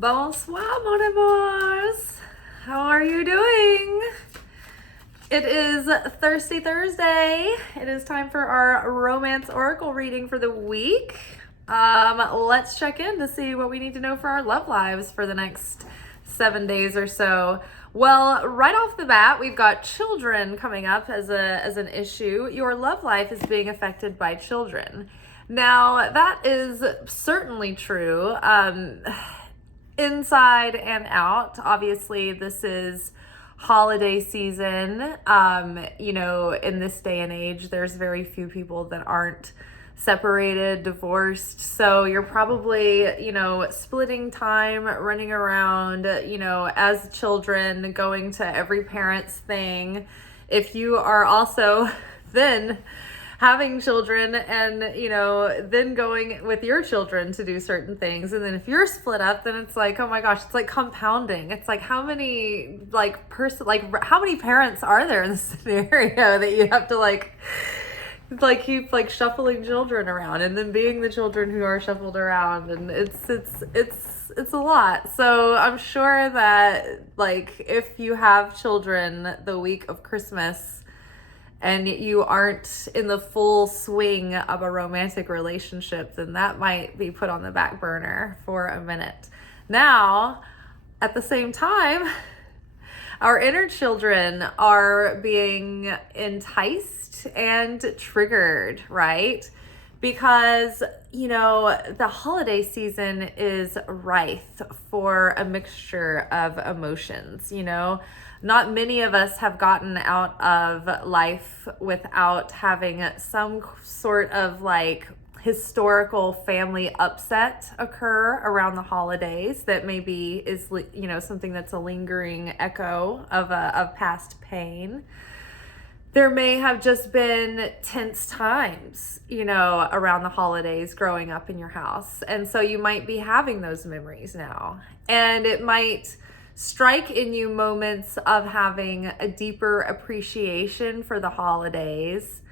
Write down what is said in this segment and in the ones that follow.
Bonsoir, mon amours. How are you doing? It is Thirsty Thursday. It is time for our romance oracle reading for the week. Let's check in to see what we need to know for our love lives for the next 7 days or so. Well, right off the bat, we've got children coming up as an issue. Your love life is being affected by children. Now, that is certainly true. Inside and out. Obviously, this is holiday season. In this day and age, there's very few people that aren't separated, divorced. So you're probably, splitting time, running around, as children, going to every parent's thing. If you are also then having children and, then going with your children to do certain things. And then if you're split up, then it's like, oh my gosh, it's like compounding. It's like, how many how many parents are there in this scenario that you have to keep shuffling children around and then being the children who are shuffled around. And it's a lot. So I'm sure that if you have children the week of Christmas, and you aren't in the full swing of a romantic relationship, then that might be put on the back burner for a minute. Now, at the same time, our inner children are being enticed and triggered, right? Because, the holiday season is rife for a mixture of emotions, Not many of us have gotten out of life without having some sort of historical family upset occur around the holidays that maybe is, something that's a lingering echo of past pain. There may have just been tense times, around the holidays growing up in your house. And so you might be having those memories now. And it might strike in you moments of having a deeper appreciation for the holidays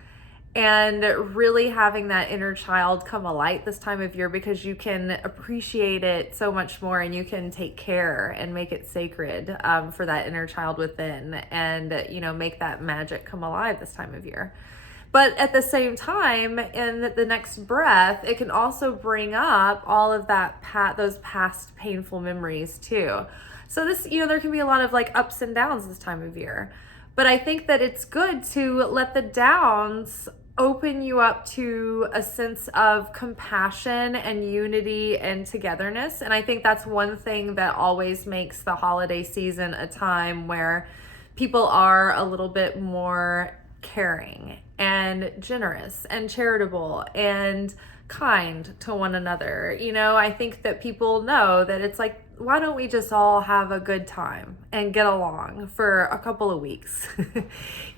and really having that inner child come alight this time of year, because you can appreciate it so much more and you can take care and make it sacred for that inner child within and, make that magic come alive this time of year. But at the same time, in the next breath, it can also bring up all of those past painful memories too. So this, there can be a lot of ups and downs this time of year. But I think that it's good to let the downs open you up to a sense of compassion and unity and togetherness. And I think that's one thing that always makes the holiday season a time where people are a little bit more caring and generous and charitable and kind to one another. I think that people know that it's why don't we just all have a good time and get along for a couple of weeks?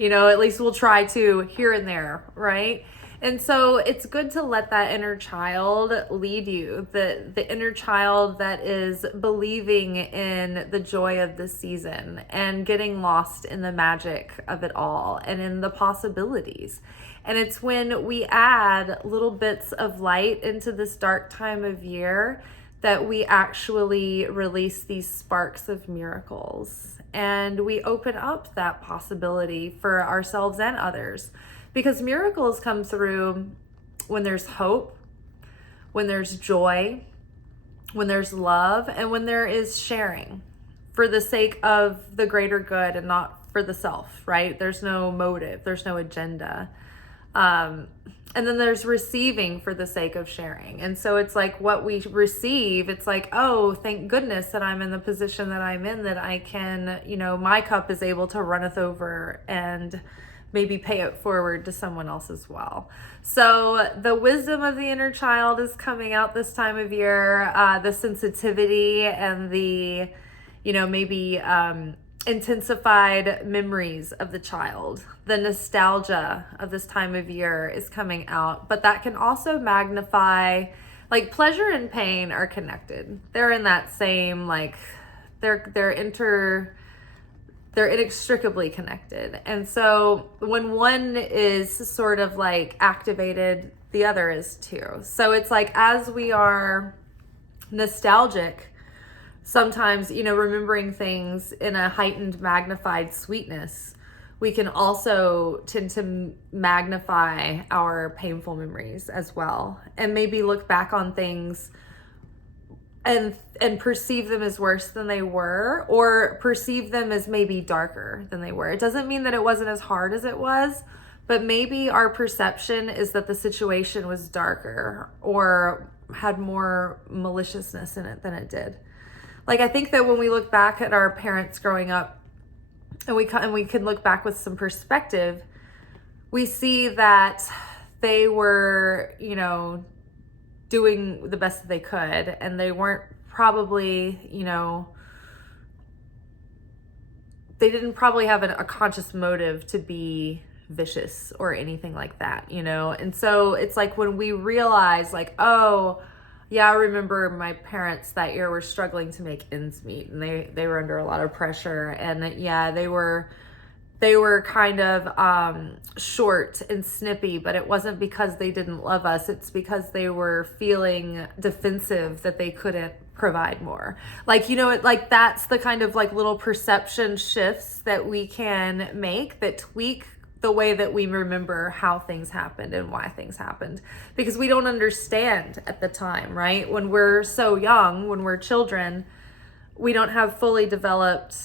At least we'll try to here and there, right? And so it's good to let that inner child lead you, the inner child that is believing in the joy of the season and getting lost in the magic of it all and in the possibilities. And it's when we add little bits of light into this dark time of year that we actually release these sparks of miracles. And we open up that possibility for ourselves and others. Because miracles come through when there's hope, when there's joy, when there's love, and when there is sharing for the sake of the greater good and not for the self, right? There's no motive, there's no agenda. And then there's receiving for the sake of sharing. And so it's what we receive, it's oh, thank goodness that I'm in the position that I'm in, that I can, my cup is able to runneth over and maybe pay it forward to someone else as well. So the wisdom of the inner child is coming out this time of year, the sensitivity and the, maybe intensified memories of the child. The nostalgia of this time of year is coming out, but that can also magnify, pleasure and pain are connected. They're in that same, they're inextricably connected. And so when one is sort of activated, the other is too. So it's as we are nostalgic sometimes, remembering things in a heightened, magnified sweetness, we can also tend to magnify our painful memories as well, and maybe look back on things and perceive them as worse than they were, or perceive them as maybe darker than they were. It doesn't mean that it wasn't as hard as it was, but maybe our perception is that the situation was darker or had more maliciousness in it than it did. Like, I think that when we look back at our parents growing up, and we can look back with some perspective, we see that they were, doing the best that they could, and they weren't probably, they didn't probably have a conscious motive to be vicious or anything like that, And so it's like when we realize, like, oh, yeah, I remember my parents that year were struggling to make ends meet, and they were under a lot of pressure, and yeah, they were kind of short and snippy, but it wasn't because they didn't love us. It's because they were feeling defensive that they couldn't provide more. Like, that's the kind of like little perception shifts that we can make that tweak the way that we remember how things happened and why things happened, because we don't understand at the time, right? When we're so young, when we're children, we don't have fully developed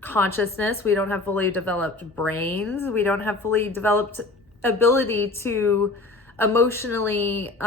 consciousness. We don't have fully developed brains. We don't have fully developed ability to emotionally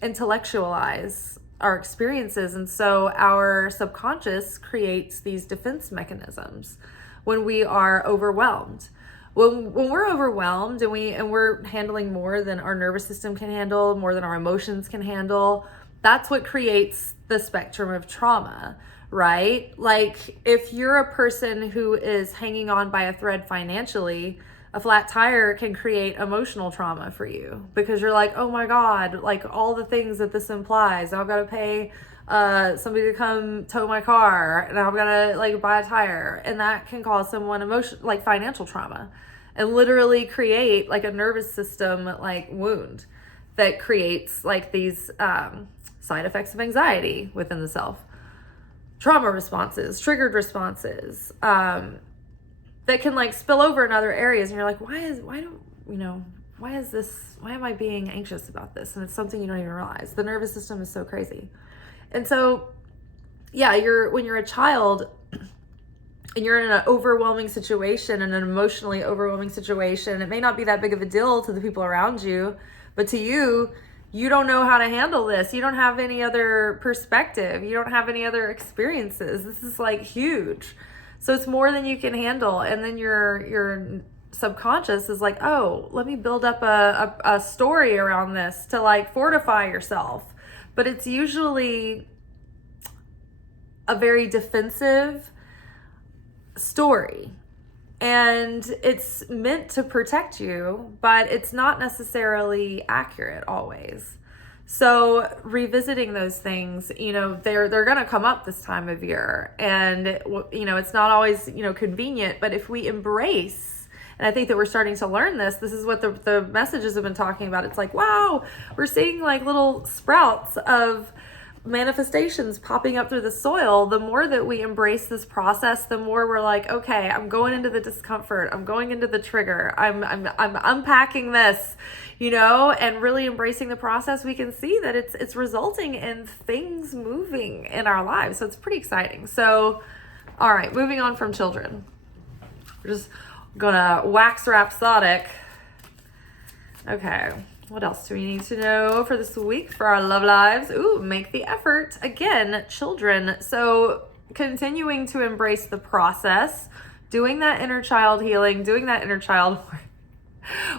intellectualize our experiences. And so our subconscious creates these defense mechanisms when we are overwhelmed. When we're overwhelmed and we're handling more than our nervous system can handle, more than our emotions can handle, that's what creates the spectrum of trauma, right? Like, if you're a person who is hanging on by a thread financially, a flat tire can create emotional trauma for you, because you're like, oh my God, like all the things that this implies. I've got to pay somebody to come tow my car, and I've got to like buy a tire, and that can cause someone like financial trauma, and literally create like a nervous system like wound that creates like these side effects of anxiety within the self, trauma responses, triggered responses that can like spill over in other areas, and you're like, why am I being anxious about this? And it's something you don't even realize. The nervous system is so crazy. And so, yeah, when you're a child and you're in an overwhelming situation, and an emotionally overwhelming situation, it may not be that big of a deal to the people around you, but to you, you don't know how to handle this. You don't have any other perspective. You don't have any other experiences. This is like huge. So it's more than you can handle. And then your subconscious is like, oh, let me build up a story around this to like fortify yourself. But it's usually a very defensive story, and it's meant to protect you, but it's not necessarily accurate always. So revisiting those things, they're going to come up this time of year, and it's not always convenient, but if we embrace, and I think that we're starting to learn this is what the messages have been talking about. It's like, wow, we're seeing like little sprouts of manifestations popping up through the soil. The more that we embrace this process, the more we're like, okay, I'm going into the discomfort, I'm going into the trigger, I'm unpacking this, and really embracing the process. We can see that it's resulting in things moving in our lives. So it's pretty exciting. So, all right, moving on from children, we're just gonna wax rhapsodic. Okay, what else do we need to know for this week for our love lives? Ooh, make the effort. Again, children. So continuing to embrace the process, doing that inner child healing, doing that inner child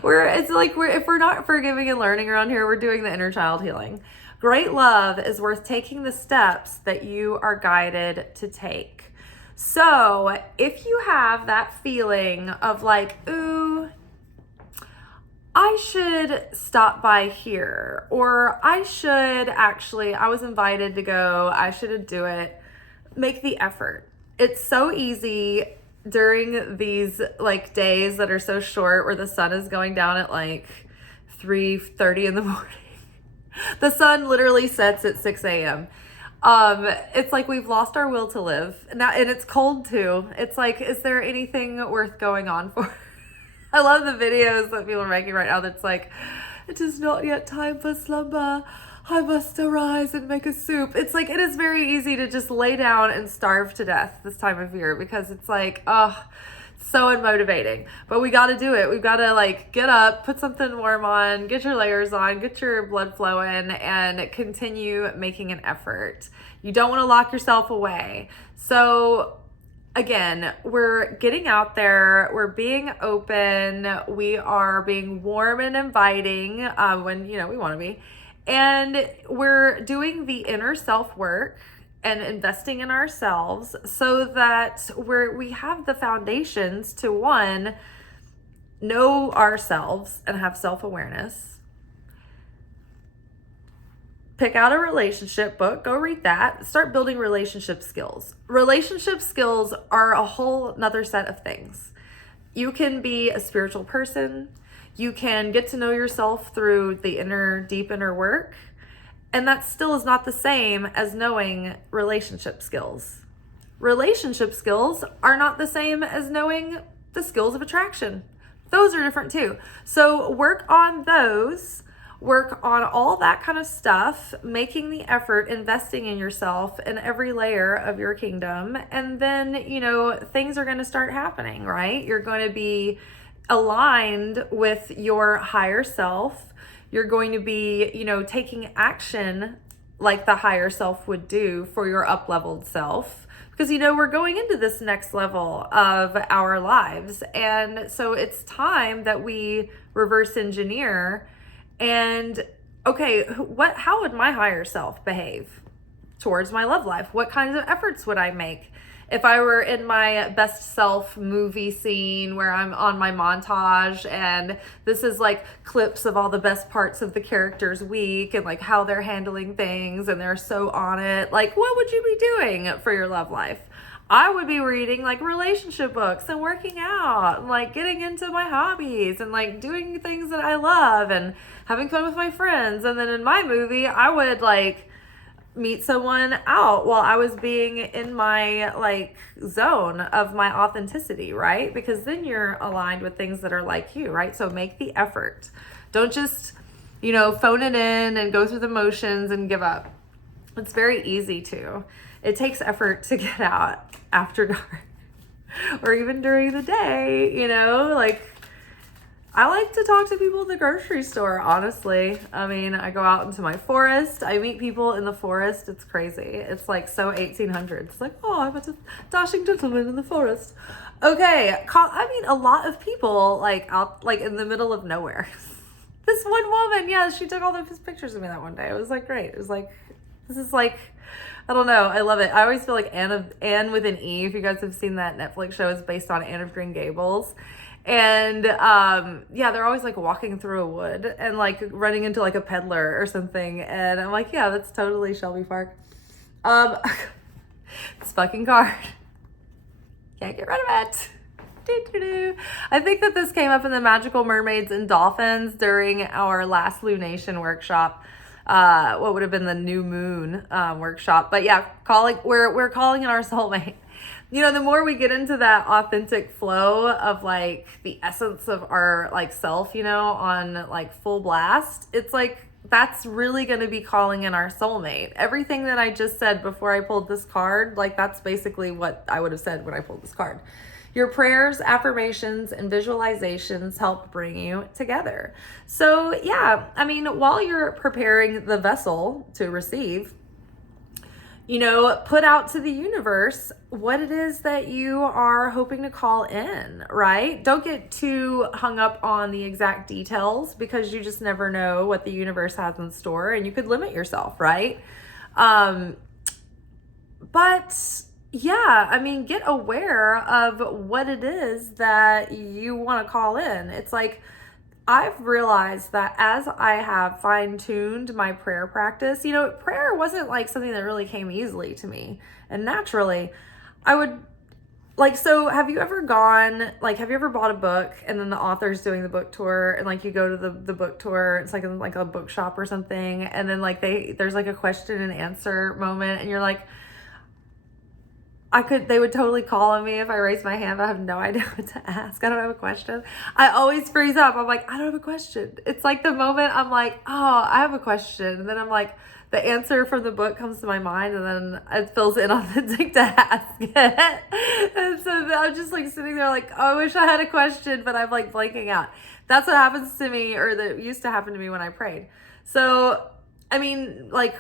if we're not forgiving and learning around here, we're doing the inner child healing. Great love is worth taking the steps that you are guided to take. So if you have that feeling of like, ooh, I should stop by here, or I was invited to go, I should do it. Make the effort. It's so easy during these like days that are so short, where the sun is going down at like 3:30 in the morning. The sun literally sets at 6 a.m. It's like we've lost our will to live now, and it's cold too. It's like, is there anything worth going on for? I love the videos that people are making right now that's like, it is not yet time for slumber, I must arise and make a soup. It's like, it is very easy to just lay down and starve to death this time of year, because it's like, oh, so unmotivating. But we got to do it. We've got to like get up, put something warm on, get your layers on, get your blood flowing, and continue making an effort. You don't want to lock yourself away. So again, we're getting out there, we're being open, we are being warm and inviting when, you know, we want to be. And we're doing the inner self work and investing in ourselves so that we have the foundations to, one, know ourselves and have self-awareness. Pick out a relationship book, go read that, start building relationship skills. Relationship skills are a whole nother set of things. You can be a spiritual person, you can get to know yourself through the deep inner work, and that still is not the same as knowing relationship skills. Relationship skills are not the same as knowing the skills of attraction. Those are different too. So work on those, work on all that kind of stuff, making the effort, investing in yourself in every layer of your kingdom. And then, you know, things are going to start happening, right? You're going to be aligned with your higher self. You're going to be, you know, taking action like the higher self would do for your up-leveled self. Because, you know, we're going into this next level of our lives. And so it's time that we reverse engineer and, okay, how would my higher self behave towards my love life? What kinds of efforts would I make? If I were in my best self movie scene where I'm on my montage and this is like clips of all the best parts of the character's week and like how they're handling things and they're so on it, like what would you be doing for your love life? I would be reading like relationship books and working out and like getting into my hobbies and like doing things that I love and having fun with my friends. And then in my movie, I would like meet someone out while I was being in my like zone of my authenticity, right? Because then you're aligned with things that are like you, right? So make the effort. Don't just, you know, phone it in and go through the motions and give up. It's very easy to. It takes effort to get out after dark or even during the day, you know, like I like to talk to people at the grocery store, honestly. I mean, I go out into my forest. I meet people in the forest. It's crazy. It's like so 1800s. It's like, oh, I'm a dashing gentleman in the forest. Okay. I mean, a lot of people like out like in the middle of nowhere. This one woman, yeah, she took all those pictures of me that one day. It was like great. It was like, this is like, I don't know. I love it. I always feel like Anne with an E. If you guys have seen that Netflix show, is based on Anne of Green Gables. And yeah, they're always like walking through a wood and like running into like a peddler or something. And I'm like, yeah, that's totally Shelby Park. This fucking card. Can't get rid of it. Doo-doo-doo. I think that this came up in the Magical Mermaids and Dolphins during our last Lunation workshop. What would have been the new moon workshop. But yeah, we're calling in our soulmate. You know, the more we get into that authentic flow of like the essence of our like self, you know, on like full blast, it's like that's really going to be calling in our soulmate. Everything that I just said before I pulled this card, like that's basically what I would have said when I pulled this card. Your prayers, affirmations, and visualizations help bring you together. So yeah, I mean, while you're preparing the vessel to receive, you know, put out to the universe what it is that you are hoping to call in, right? Don't get too hung up on the exact details because you just never know what the universe has in store and you could limit yourself, right? But yeah, I mean, get aware of what it is that you want to call in. It's like, I've realized that as I have fine-tuned my prayer practice, you know, prayer wasn't like something that really came easily to me and naturally. I would Like, so have you ever bought a book and then the author's doing the book tour and like you go to the book tour, it's like in like a bookshop or something, and then like there's like a question and answer moment and you're like, they would totally call on me if I raised my hand, but I have no idea what to ask. I don't have a question. I always freeze up. I'm like, I don't have a question. It's like the moment I'm like, oh, I have a question. And then I'm like, the answer from the book comes to my mind and then it feels inauthentic to ask it. And so I'm just like sitting there like, oh, I wish I had a question, but I'm like blanking out. That's what happens to me, or that used to happen to me when I prayed. So, I mean, like,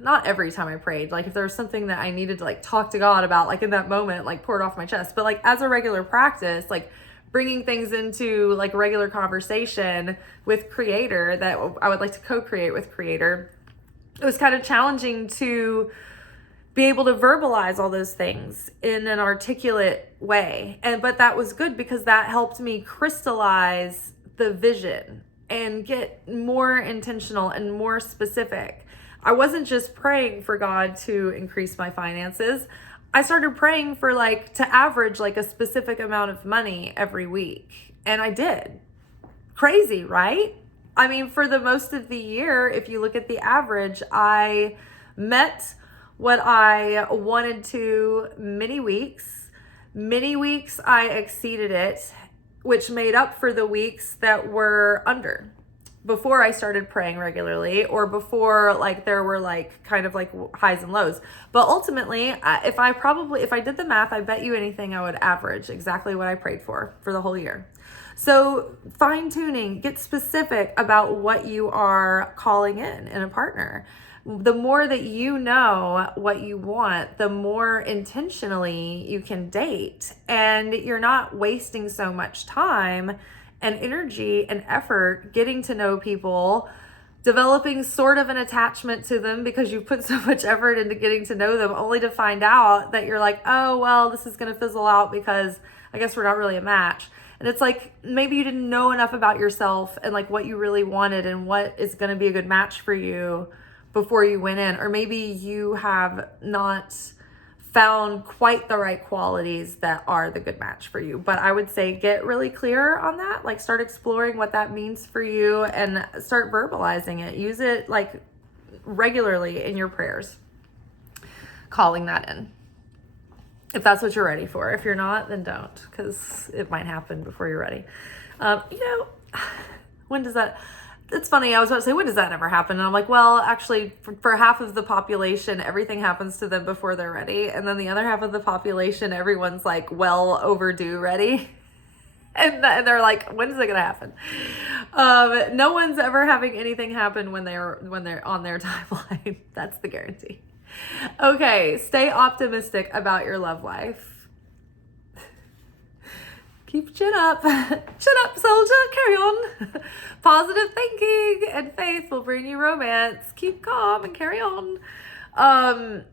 not every time I prayed, like if there was something that I needed to like talk to God about, like in that moment, like pour it off my chest, but like as a regular practice, like bringing things into like regular conversation with Creator that I would like to co-create with Creator, it was kind of challenging to be able to verbalize all those things in an articulate way. But that was good because that helped me crystallize the vision and get more intentional and more specific. I wasn't just praying for God to increase my finances. I started praying for like to average like a specific amount of money every week. And I did. Crazy, right? I mean, for the most of the year, if you look at the average, I met what I wanted to many weeks. Many weeks I exceeded it, which made up for the weeks that were under before I started praying regularly, or before like there were like kind of like highs and lows. But ultimately, if I did the math, I bet you anything I would average exactly what I prayed for the whole year. So fine tuning, get specific about what you are calling in a partner. The more that you know what you want, the more intentionally you can date, and you're not wasting so much time and energy and effort getting to know people, developing sort of an attachment to them because you put so much effort into getting to know them, only to find out that you're like, oh, well, this is going to fizzle out because I guess we're not really a match. And it's like, maybe you didn't know enough about yourself and like what you really wanted and what is going to be a good match for you before you went in. Or maybe you have not found quite the right qualities that are the good match for you. But I would say get really clear on that. Like start exploring what that means for you and start verbalizing it. Use it like regularly in your prayers, calling that in. If that's what you're ready for. If you're not, then don't, because it might happen before you're ready. When does that... It's funny, I was about to say, when does that ever happen? And I'm like, well, actually, for half of the population, everything happens to them before they're ready. And then the other half of the population, everyone's like well overdue ready. And they're like, when is it going to happen? No one's ever having anything happen when they're on their timeline. That's the guarantee. Okay, stay optimistic about your love life. Keep chin up, soldier, carry on. Positive thinking and faith will bring you romance. Keep calm and carry on.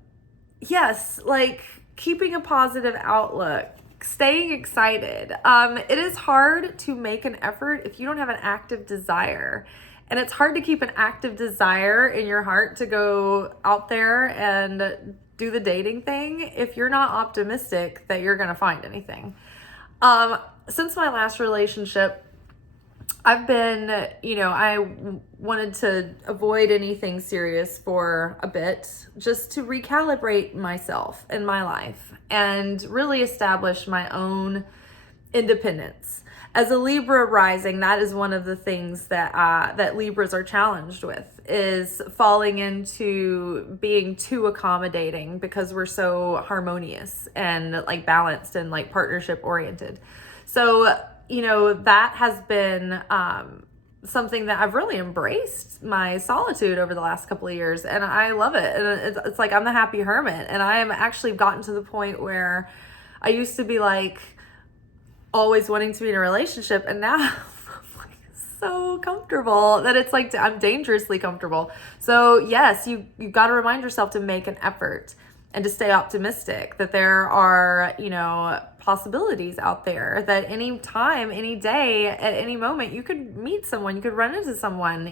Yes, like keeping a positive outlook, staying excited. It is hard to make an effort if you don't have an active desire. And it's hard to keep an active desire in your heart to go out there and do the dating thing if you're not optimistic that you're going to find anything. Since my last relationship, I've been, I wanted to avoid anything serious for a bit, just to recalibrate myself in my life and really establish my own independence. As a Libra rising, that is one of the things that Libras are challenged with, is falling into being too accommodating because we're so harmonious and like balanced and like partnership oriented. So, that has been something that I've really embraced, my solitude over the last couple of years, and I love it. And it's like I'm the happy hermit, and I am actually gotten to the point where I used to be like always wanting to be in a relationship, and now I'm like so comfortable that it's like I'm dangerously comfortable. So yes, you got to remind yourself to make an effort and to stay optimistic that there are, possibilities out there, that any time, any day, at any moment, you could meet someone, you could run into someone,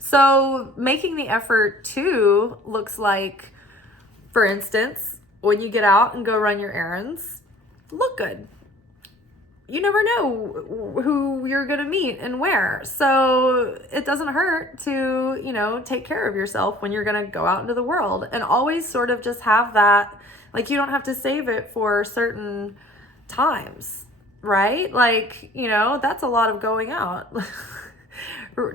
So making the effort too looks like, for instance, when you get out and go run your errands, look good. You never know who you're going to meet and where. So it doesn't hurt to, you know, take care of yourself when you're going to go out into the world, and always sort of just have that, like, you don't have to save it for certain times, right? Like, you know, that's a lot of going out.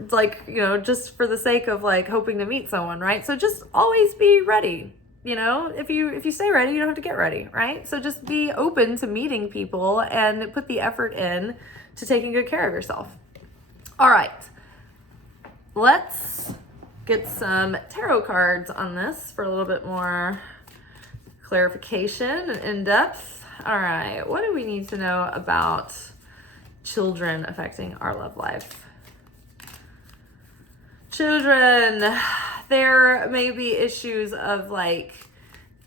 Like, you know, just for the sake of like hoping to meet someone, right? So just always be ready. You know, if you stay ready, you don't have to get ready, right? So just be open to meeting people and put the effort in to taking good care of yourself. All right, let's get some tarot cards on this for a little bit more clarification and in-depth. All right, what do we need to know about children affecting our love life? Children, there may be issues of like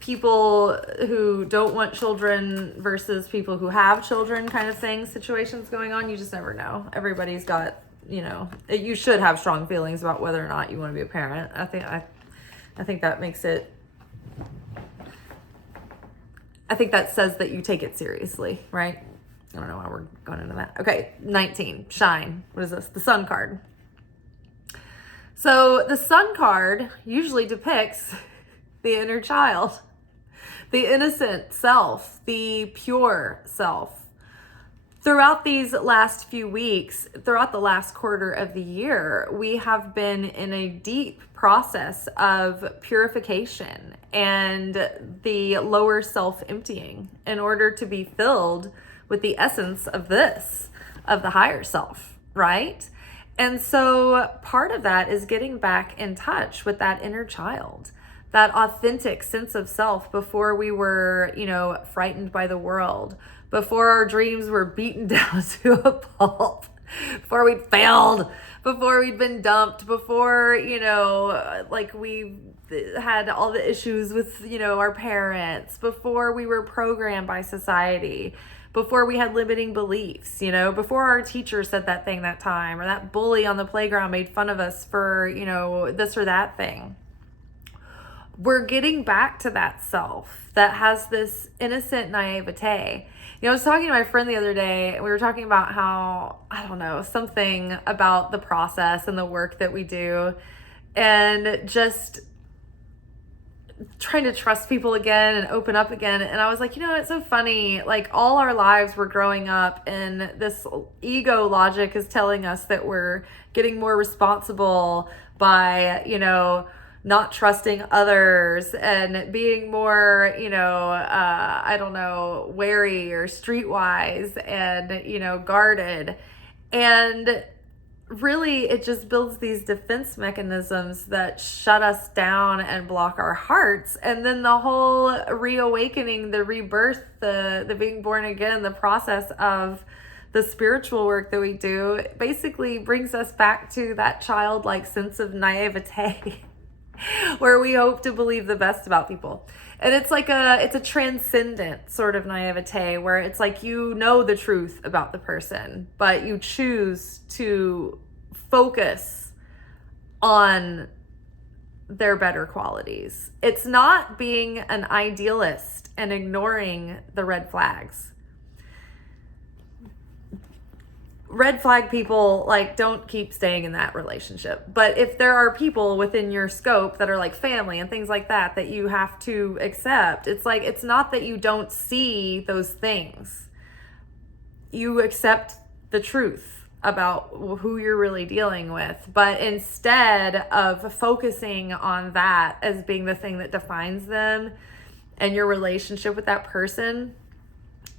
people who don't want children versus people who have children kind of thing, situations going on. You just never know. Everybody's got, you know, you should have strong feelings about whether or not you want to be a parent. I think that makes it, I think that says that you take it seriously, right? I don't know why we're going into that. Okay, 19, shine. What is this? The Sun card. So the Sun card usually depicts the inner child, the innocent self, the pure self. Throughout these last few weeks, throughout the last quarter of the year, we have been in a deep process of purification and the lower self emptying in order to be filled with the essence of this, of the higher self, right? And so part of that is getting back in touch with that inner child, that authentic sense of self before we were, you know, frightened by the world, before our dreams were beaten down to a pulp, before we'd failed, before we'd been dumped, before, you know, like we had all the issues with, you know, our parents, before we were programmed by society, before we had limiting beliefs, you know, before our teacher said that thing that time, or that bully on the playground made fun of us for, you know, this or that thing. We're getting back to that self that has this innocent naivete. You know, I was talking to my friend the other day, and we were talking about how, I don't know, something about the process and the work that we do, and just trying to trust people again and open up again. And I was like, you know, it's so funny. Like, all our lives we're growing up, and this ego logic is telling us that we're getting more responsible by, you know, not trusting others and being more, you know, I don't know, wary or streetwise and, you know, guarded. And really, it just builds these defense mechanisms that shut us down and block our hearts. And then the whole reawakening, the rebirth, the being born again, the process of the spiritual work that we do basically brings us back to that childlike sense of naivete where we hope to believe the best about people. And it's like it's a transcendent sort of naivete where it's like, you know, the truth about the person, but you choose to focus on their better qualities. It's not being an idealist and ignoring the red flags. Red flag people, like, don't keep staying in that relationship. But if there are people within your scope that are like family and things like that, that you have to accept, it's like, it's not that you don't see those things. You accept the truth about who you're really dealing with. But instead of focusing on that as being the thing that defines them and your relationship with that person,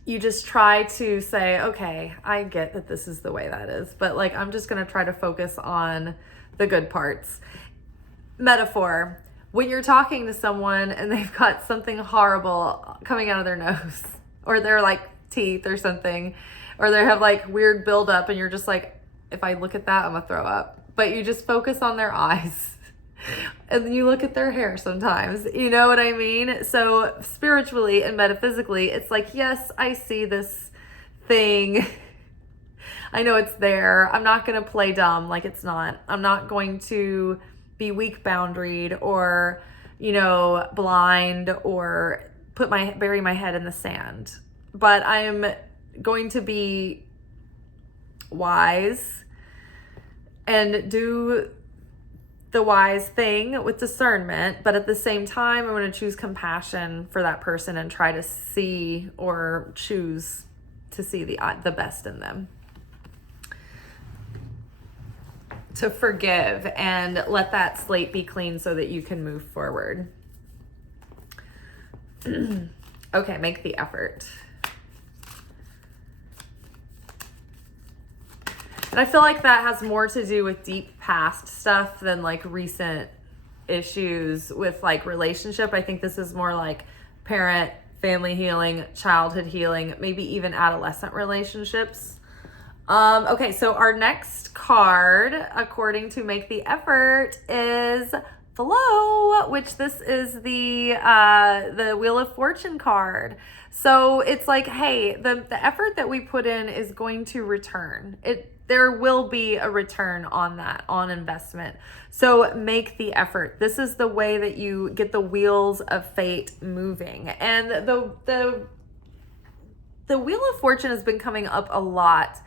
you just try to say, okay, I get that this is the way that is, but like, I'm just going to try to focus on the good parts. Metaphor: when you're talking to someone and they've got something horrible coming out of their nose, or their like teeth or something, or they have like weird buildup, and you're just like, if I look at that, I'm gonna throw up. But you just focus on their eyes. And then you look at their hair sometimes, you know what I mean? So spiritually and metaphysically, it's like, yes, I see this thing. I know it's there. I'm not going to play dumb like it's not. I'm not going to be weak boundaried or, you know, blind or bury my head in the sand, but I'm going to be wise and do the wise thing with discernment, but at the same time, I'm going to choose compassion for that person and try to see or choose to see the best in them. To forgive and let that slate be clean so that you can move forward. Okay, make the effort. And I feel like that has more to do with deep past stuff than like recent issues with like relationship. I think this is more like parent, family healing, childhood healing, maybe even adolescent relationships. Okay, so our next card, according to Make the Effort, is Flow, which this is the Wheel of Fortune card. So it's like, hey, the effort that we put in is going to return. There will be a return on that, on investment. So make the effort. This is the way that you get the wheels of fate moving. And the Wheel of Fortune has been coming up a lot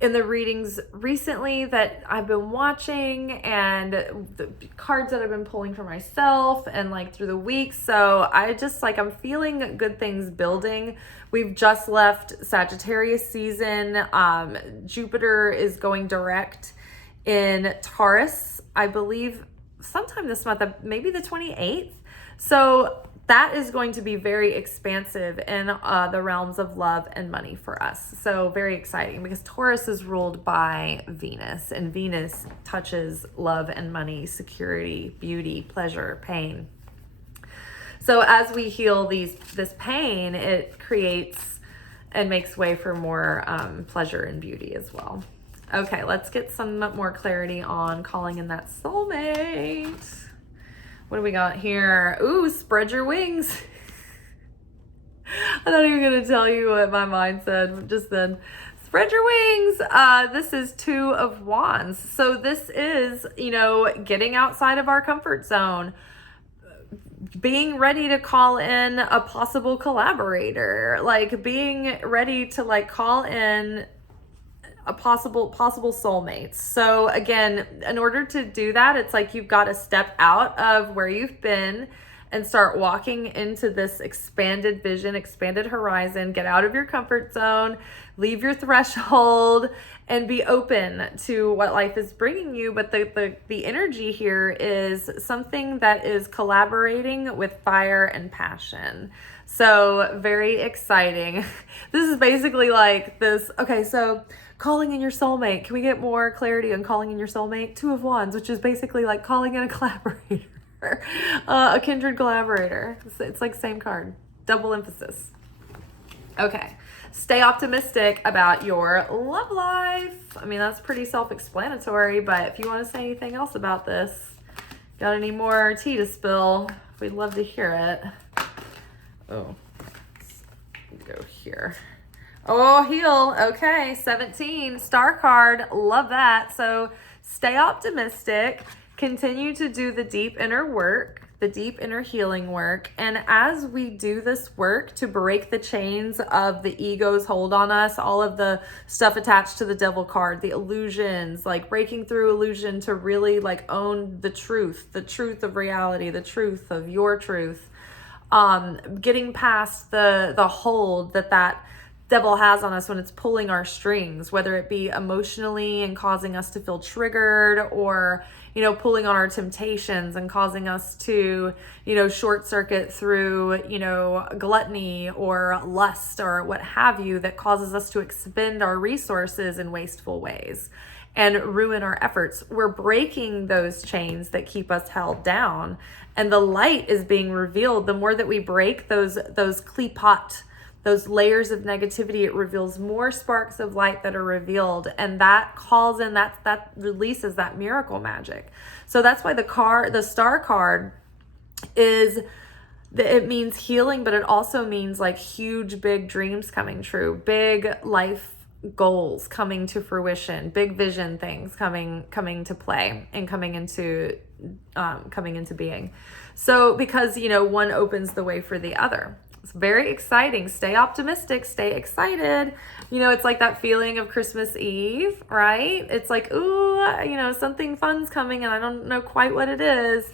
in the readings recently that I've been watching, and the cards that I've been pulling for myself and like through the week. So I just like, I'm feeling good things building. We've just left Sagittarius season. Jupiter is going direct in Taurus, I believe sometime this month, maybe the 28th. So that is going to be very expansive in the realms of love and money for us. So very exciting, because Taurus is ruled by Venus, and Venus touches love and money, security, beauty, pleasure, pain. So as we heal this pain, it creates and makes way for more pleasure and beauty as well. Okay, let's get some more clarity on calling in that soulmate. What do we got here? Ooh, spread your wings. I'm not even going to tell you what my mind said just then. Spread your wings. This is Two of Wands. So this is, getting outside of our comfort zone, being ready to call in a possible collaborator, like being ready to like call in a possible soulmates. So again, in order to do that, it's like you've got to step out of where you've been and start walking into this expanded vision, expanded horizon. Get out of your comfort zone, leave your threshold, and be open to what life is bringing you. But the energy here is something that is collaborating with fire and passion. So very exciting. This is basically like this. Okay, so calling in your soulmate. Can we get more clarity on calling in your soulmate? Two of Wands, which is basically like calling in a collaborator, a kindred collaborator. It's like same card, double emphasis. Okay, stay optimistic about your love life. I mean, that's pretty self-explanatory, but if you want to say anything else about this, got any more tea to spill, we'd love to hear it. Oh, let's go here. Oh, heal. Okay, 17, star card. Love that. So stay optimistic. Continue to do the deep inner work, the deep inner healing work. And as we do this work to break the chains of the ego's hold on us, all of the stuff attached to the devil card, the illusions, like breaking through illusion to really like own the truth of reality, the truth of your truth, getting past the hold that devil has on us when it's pulling our strings, whether it be emotionally and causing us to feel triggered, or pulling on our temptations and causing us to short circuit through gluttony or lust or what have you, that causes us to expend our resources in wasteful ways and ruin our efforts. We're breaking those chains that keep us held down, and the light is being revealed. The more that we break those klipot, those layers of negativity, it reveals more sparks of light that are revealed, and that calls in, that releases that miracle magic. So that's why the star card it means healing, but it also means like huge, big dreams coming true, big life goals coming to fruition, big vision things coming to play and coming into being. So because, you know, one opens the way for the other. It's very exciting. Stay optimistic, stay excited. You know, it's like that feeling of Christmas Eve, right? It's like, ooh, you know, something fun's coming and I don't know quite what it is.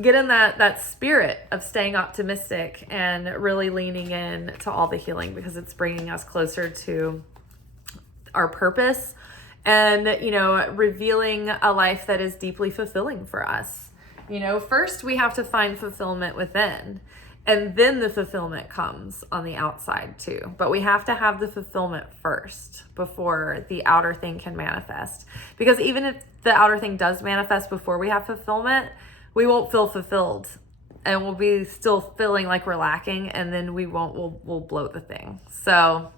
Get in that spirit of staying optimistic and really leaning in to all the healing, because it's bringing us closer to our purpose and, you know, revealing a life that is deeply fulfilling for us. You know, first we have to find fulfillment within, and then the fulfillment comes on the outside too. But we have to have the fulfillment first before the outer thing can manifest. Because even if the outer thing does manifest before we have fulfillment, we won't feel fulfilled and we'll be still feeling like we're lacking, and then we'll bloat the thing. So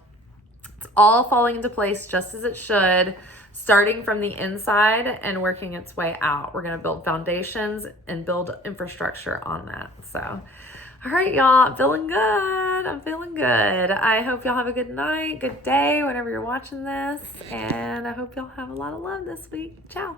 it's all falling into place just as it should, starting from the inside and working its way out. We're going to build foundations and build infrastructure on that. So, all right, y'all, I'm feeling good. I hope y'all have a good night, good day, whenever you're watching this. And I hope y'all have a lot of love this week. Ciao.